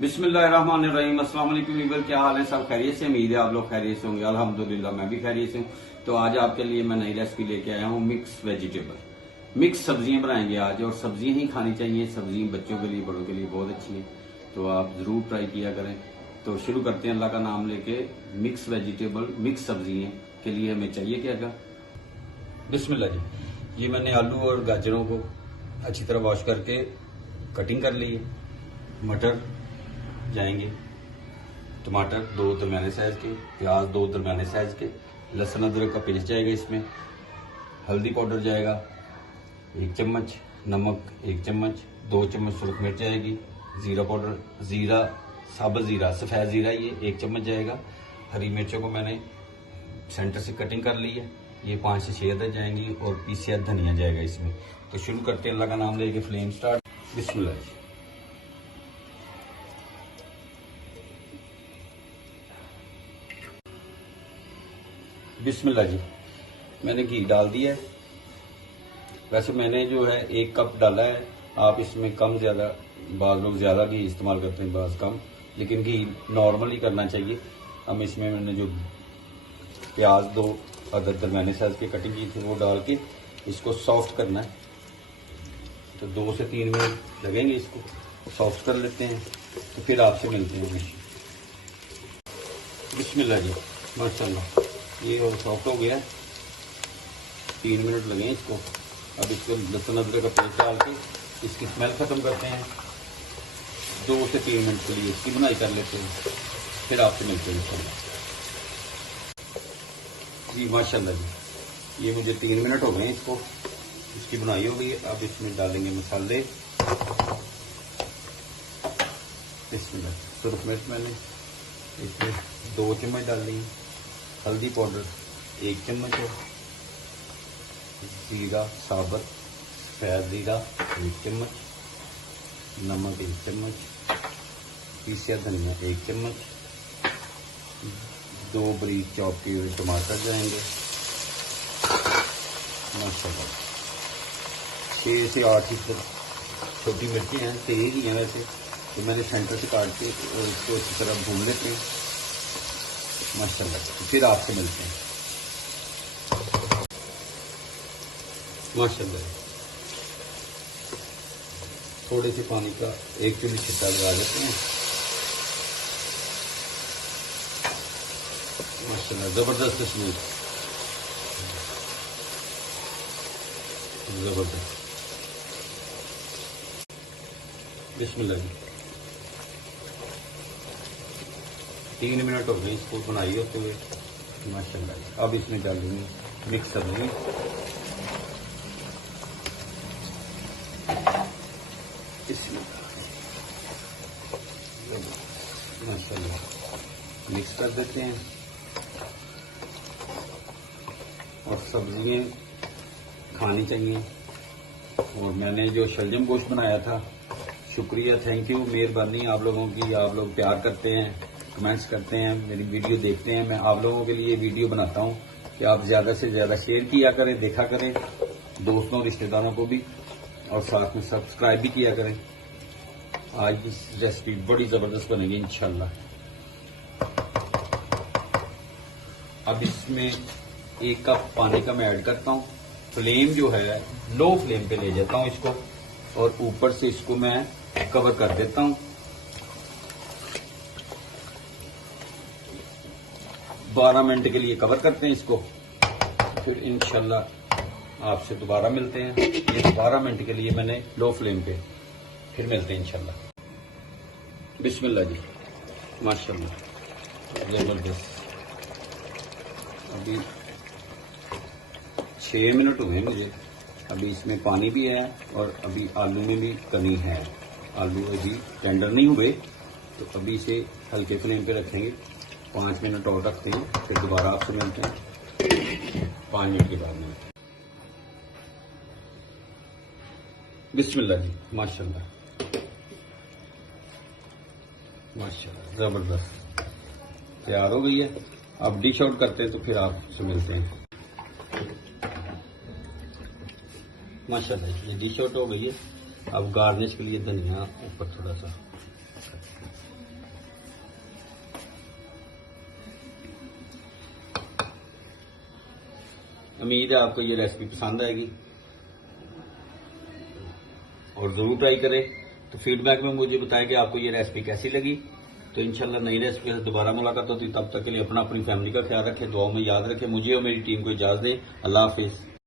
बिस्मिल्लाहिर्रहमानिर्रहीम। अस्सलाम वालेकुम व्यूअर, क्या हाल है? सब खैरियत से? उम्मीद है आप लोग खैरियत से होंगे। अल्हम्दुलिल्लाह मैं भी खैरियत से हूँ। तो आज आपके लिए मैं नई रेसिपी लेके आया हूँ, मिक्स वेजिटेबल। मिक्स सब्जियां बनाएंगे आज, और सब्जियां ही खानी चाहिए। सब्जी बच्चों के लिए, बड़ों के लिए बहुत अच्छी है, तो आप जरूर ट्राई किया करें। तो शुरू करते हैं अल्लाह का नाम लेके। मिक्स वेजिटेबल, मिक्स सब्जियां के लिए हमें चाहिए क्या क्या? बिस्मिल्लाह जी। ये मैंने आलू और गाजरों को अच्छी तरह वॉश करके कटिंग कर ली है। मटर जाएंगे, टमाटर 2 दरमियाने साइज के, प्याज 2 दरमियाने साइज के, लहसुन अदरक का पेस्ट जाएगा इसमें, हल्दी पाउडर जाएगा 1 चम्मच, नमक 1 चम्मच, 2 चम्मच सुरख मिर्च जाएगी, जीरा पाउडर, जीरा साबुत जीरा, सफेद जीरा ये 1 चम्मच जाएगा। हरी मिर्चों को मैंने सेंटर से कटिंग कर ली है, ये 5 से 6 अदद जाएंगी, और पीसिया धनिया जाएगा इसमें। तो शुरू करते हैं अल्लाह का नाम लेके। Flame start. बिस्मिल्लाह जी। बिस्मिल्लाह जी। मैंने घी डाल दिया है। वैसे मैंने जो है 1 कप डाला है। आप इसमें कम ज्यादा, बाज़ लोग ज्यादा घी इस्तेमाल करते हैं, बाज़ कम, लेकिन घी नॉर्मल ही करना चाहिए। हम इसमें मैंने जो प्याज 2 अदद दरमियाने साइज की कटिंग की थी वो डाल के इसको सॉफ्ट करना है। तो 2 से 3 मिनट लगेंगे इसको सॉफ्ट कर लेते हैं, तो फिर आपसे मिलते हैं। बिस्मिल्लाह जी। माशाल्लाह ये और सॉफ्ट हो गया। 3 मिनट लगे इसको। अब इसको लहसुन अदरक का पेस्ट डाल के इसकी स्मेल खत्म करते हैं। 2 से 3 मिनट के लिए इसकी बुनाई कर लेते हैं, फिर आपसे मिलते हैं जी। माशाल्लाह जी, ये मुझे 3 मिनट हो गए इसको, इसकी बुनाई हो गई है। अब इसमें डालेंगे मसाले। इसमें सुरख मिर्च मैंने इसमें 2 चम्मच डाल दी, हल्दी पाउडर 1 चम्मच है, जीरा साबुत सफेद जीरा 1 चम्मच, नमक 1 चम्मच, पीसिया धनिया 1 चम्मच, 2 बारीक चॉप किए हुए टमाटर जाएंगे। माशाल्लाह 6 से 8 ही छोटी मिर्ची हैं, तेज ही हैं वैसे, तो मैंने सेंटर से काट के इसको अच्छी तरह भून लेते हैं। माशाल्लाह फिर आपसे मिलते हैं। माशाल्लाह थोड़े से पानी का 1 चुल्ली छिट्टा लगा देते हैं। माशाल्लाह जबरदस्त स्मेल, जबरदस्त। बिस्मिल्लाह जी। 3 मिनट हो गए इसको बनाई होते हुए। माशाल्लाह अब इसमें डालूंगी मिक्स सब्जी। माशाल्लाह मिक्स कर देते हैं। और सब्जियां खानी चाहिए। और मैंने जो शलजम गोश्त बनाया था, शुक्रिया, थैंक यू, मेहरबानी आप लोगों की। आप लोग प्यार करते हैं, कमेंट्स करते हैं, मेरी वीडियो देखते हैं। मैं आप लोगों के लिए वीडियो बनाता हूं कि आप ज्यादा से ज्यादा शेयर किया करें, देखा करें, दोस्तों रिश्तेदारों को भी, और साथ में सब्सक्राइब भी किया करें। आज की रेसिपी बड़ी जबरदस्त बनेगी इंशाल्लाह। अब इसमें 1 कप पानी का मैं ऐड करता हूं। फ्लेम जो है लो फ्लेम पे ले जाता हूं इसको, और ऊपर से इसको मैं कवर कर देता हूं। 12 मिनट के लिए कवर करते हैं इसको, फिर इंशाल्लाह आपसे दोबारा मिलते हैं। ये 12 मिनट के लिए मैंने लो फ्लेम पे, फिर मिलते हैं इंशाल्लाह। बिस्मिल्लाह जी। माशाल्लाह जबरदस्त। अभी 6 मिनट हुए मुझे। अभी इसमें पानी भी है, और अभी आलू में भी कमी है। आलू अभी टेंडर नहीं हुए, तो अभी इसे हल्के फ्लेम पे रखेंगे। 5 मिनट और रखते हैं, फिर दोबारा आपसे मिलते हैं 5 मिनट के बाद में। बिस्मिल्लाह जी। माशाल्लाह माशाल्लाह जबरदस्त तैयार हो गई है। अब डिश आउट करते हैं, तो फिर आपसे मिलते हैं। माशाल्लाह ये डिश आउट हो गई है। अब गार्निश के लिए धनिया ऊपर थोड़ा सा। उम्मीद है आपको ये रेसिपी पसंद आएगी और ज़रूर ट्राई करें। तो फीडबैक में मुझे बताएं कि आपको ये रेसिपी कैसी लगी। तो इंशाल्लाह नई रेसिपी से दोबारा मुलाकात होती, तब तक के लिए अपना अपनी फैमिली का ख्याल रखें, दुआओं में याद रखें। मुझे और मेरी टीम को इजाज़त दें। अल्लाह हाफिज़।